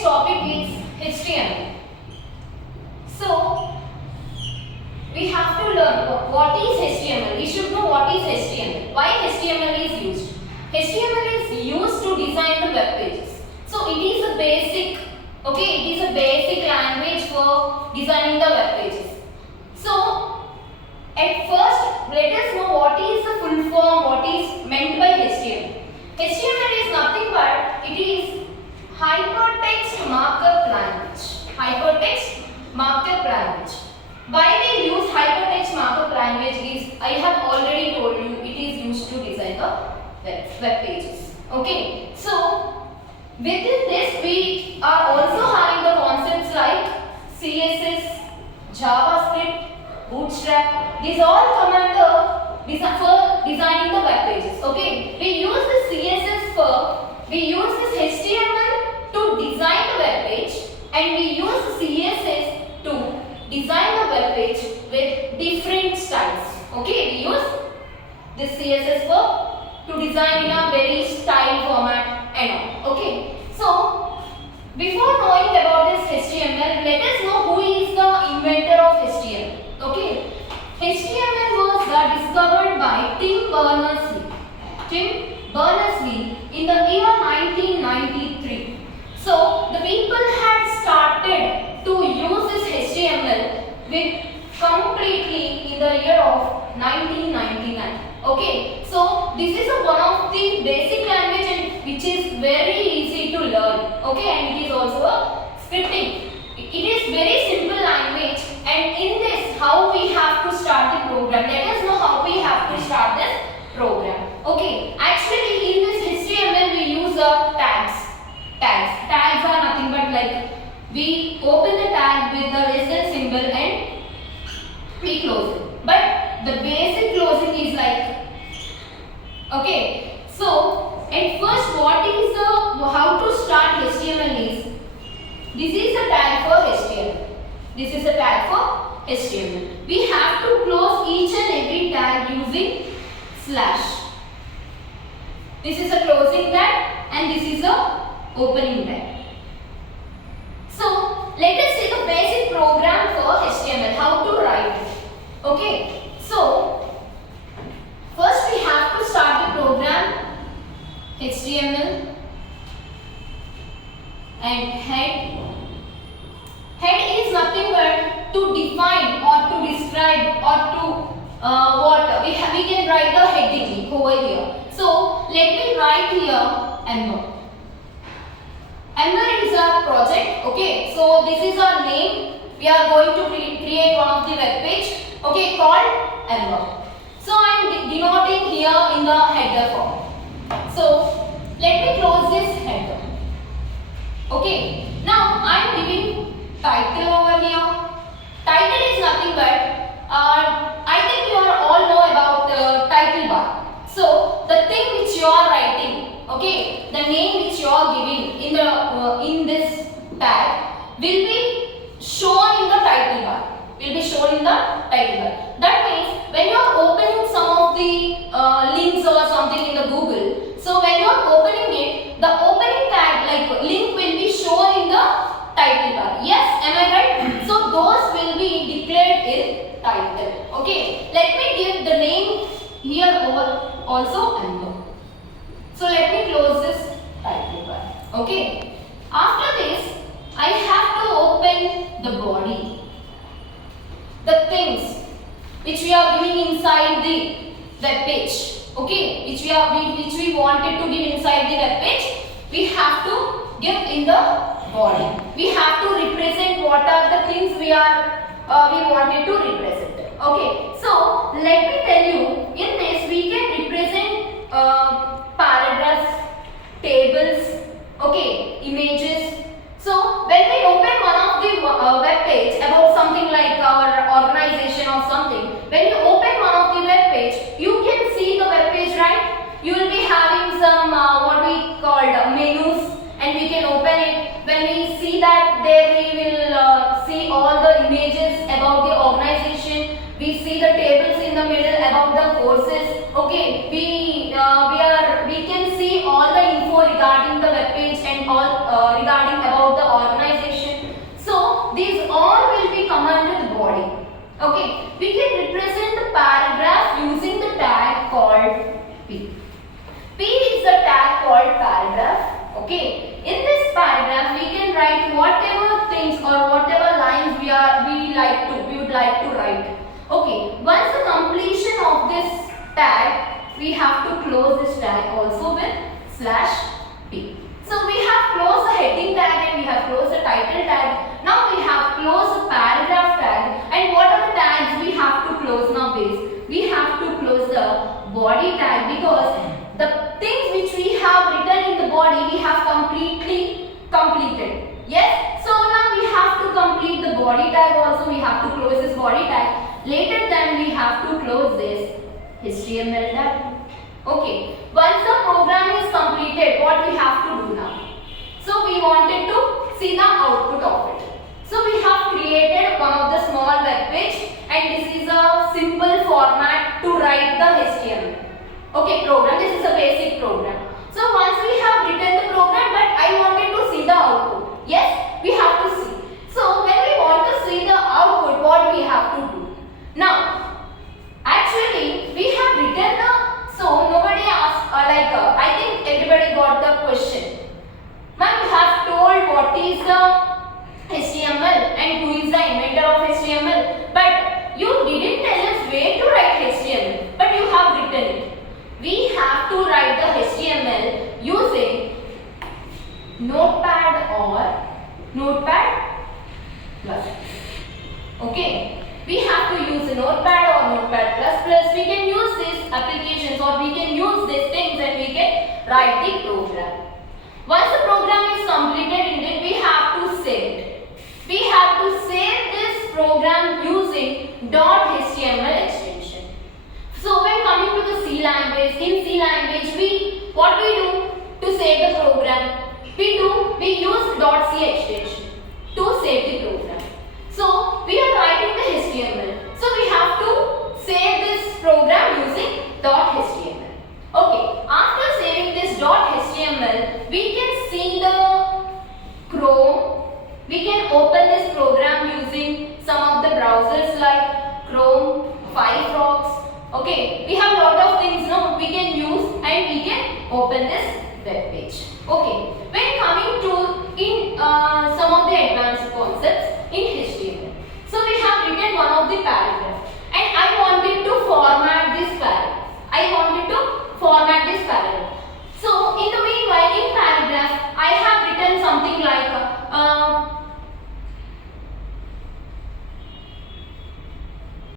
today's topic is HTML. So, we have to learn what is HTML. We should know what is HTML. Why HTML is used. HTML is used to design the web pages. So, it is a basic, it is a basic language for designing the web pages. So, at first, let us know what is the full form, what is meant by HTML. HTML is nothing but it is hypertext markup language. Hypertext markup language. Why we use hypertext markup language is, I have already told you, it is used to design the web pages. Okay. So, within this we are also having the concepts like CSS, JavaScript, Bootstrap. These all come under for designing the web pages. Okay. We use this CSS we use this HTML to design the web page, and we use CSS to design the web page with different styles. Okay, we use this CSS to design in a very style format and all. Okay, so before knowing about this HTML, let us know who is the inventor of HTML. Okay, HTML was discovered by Tim Berners-Lee. Tim Berners-Lee in the year 1993. So the people had started to use this HTML with completely in the year of 1999. Okay, so this is one of the basic language and which is very easy to learn. Okay, and it is also a scripting. It is very simple language, and in this how we have to start the program. Let us know how we have to start this program. Okay, actually in this HTML we use tags. Tags are nothing but like we open the tag with the less than symbol and we close it. But the basic closing is like, okay. So at first, what is how to start HTML is, this is a tag for HTML. This is a tag for HTML. We have to close each and every tag using slash. This is a closing tag and this is a opening tag. So let us see the basic program for HTML, how to write it. Okay, so first we have to start the program HTML and head. Head is nothing but to define or to describe or to we can write the heading over here. So let me write here Ember. Ember is our project. Okay, so this is our name. We are going to create one of the web page. Okay, called Ember. So I am denoting here in the header form. So let me close this header. Okay, now I am giving title over here. Title is nothing but I think you all know about the title bar. So the thing which you are writing, okay, the name which you are giving in this tag will be shown in the title bar. That means when you are opening some of the links or something in the Google, so when you are opening it, the opening tag like link will be shown in the title bar. Yes, am I right? So those will be declared in title. Okay, let me give the name here over also Ember. So let me close this title bar. Okay, after this I have to open the body, the things which we are giving inside the web page. Okay, which we wanted to give inside the web page, we have to give in the body. We have to represent what are the things we wanted to represent. Okay, so let me tell you, in this we can represent paragraphs, tables, okay, images. So when we open one of the web page about something like our organization or something, when you open one of the web page, you can see the web page, right? You will be having some what we called menus, and we can open it. When we see that, there we will see all the images about the organization. We see the tables in the middle about the courses. Okay, we can see all the info regarding the web page and all regarding about the Okay. In this paragraph, we can write whatever things or whatever lines we would like to write. Okay. Once the completion of this tag, we have to close this tag also with /t. So we have closed the heading tag and we have closed the title tag. Now we have closed the paragraph tag, and what are the tags we have to close nowadays? We have to close the body tag, because the things which we have written in the body we have completely completed. Yes, so now we have to complete the body tag also. We have to close this body tag. Later then we have to close this HTML tag. Okay, once the program is completed, what we have to do now? So we wanted to see the output of it. So we have created one of the small web page, and this is a simple format to write the HTML. Okay, program. This is a basic program. So once we have written the program, but I wanted to see the output. Yes, we have to see. So when we want to see the output, what we have to do? Now, actually we have written the, so nobody asked, I think everybody got the question. Ma'am, you have told what is the HTML and who is the inventor of HTML, but you didn't tell us where to write HTML, but you have written it. We have to write the HTML using Notepad or Notepad Plus. Okay, we have to use Notepad or Notepad Plus. We can use these applications or we can use these things and we can write the program. Once the program is completed, indeed we have to save it. We have to save this program using .html extension. So when coming to the C language, in C language what we do to save the program? We use .c extension to save the program. So we are writing the HTML. So we have to save this program using .html. Okay, after saving this .html, we can see the Chrome. We can open this program using some of the browsers like Chrome, Firefox. Okay, we have lot of things now we can use and we can open this web page. Okay, when coming to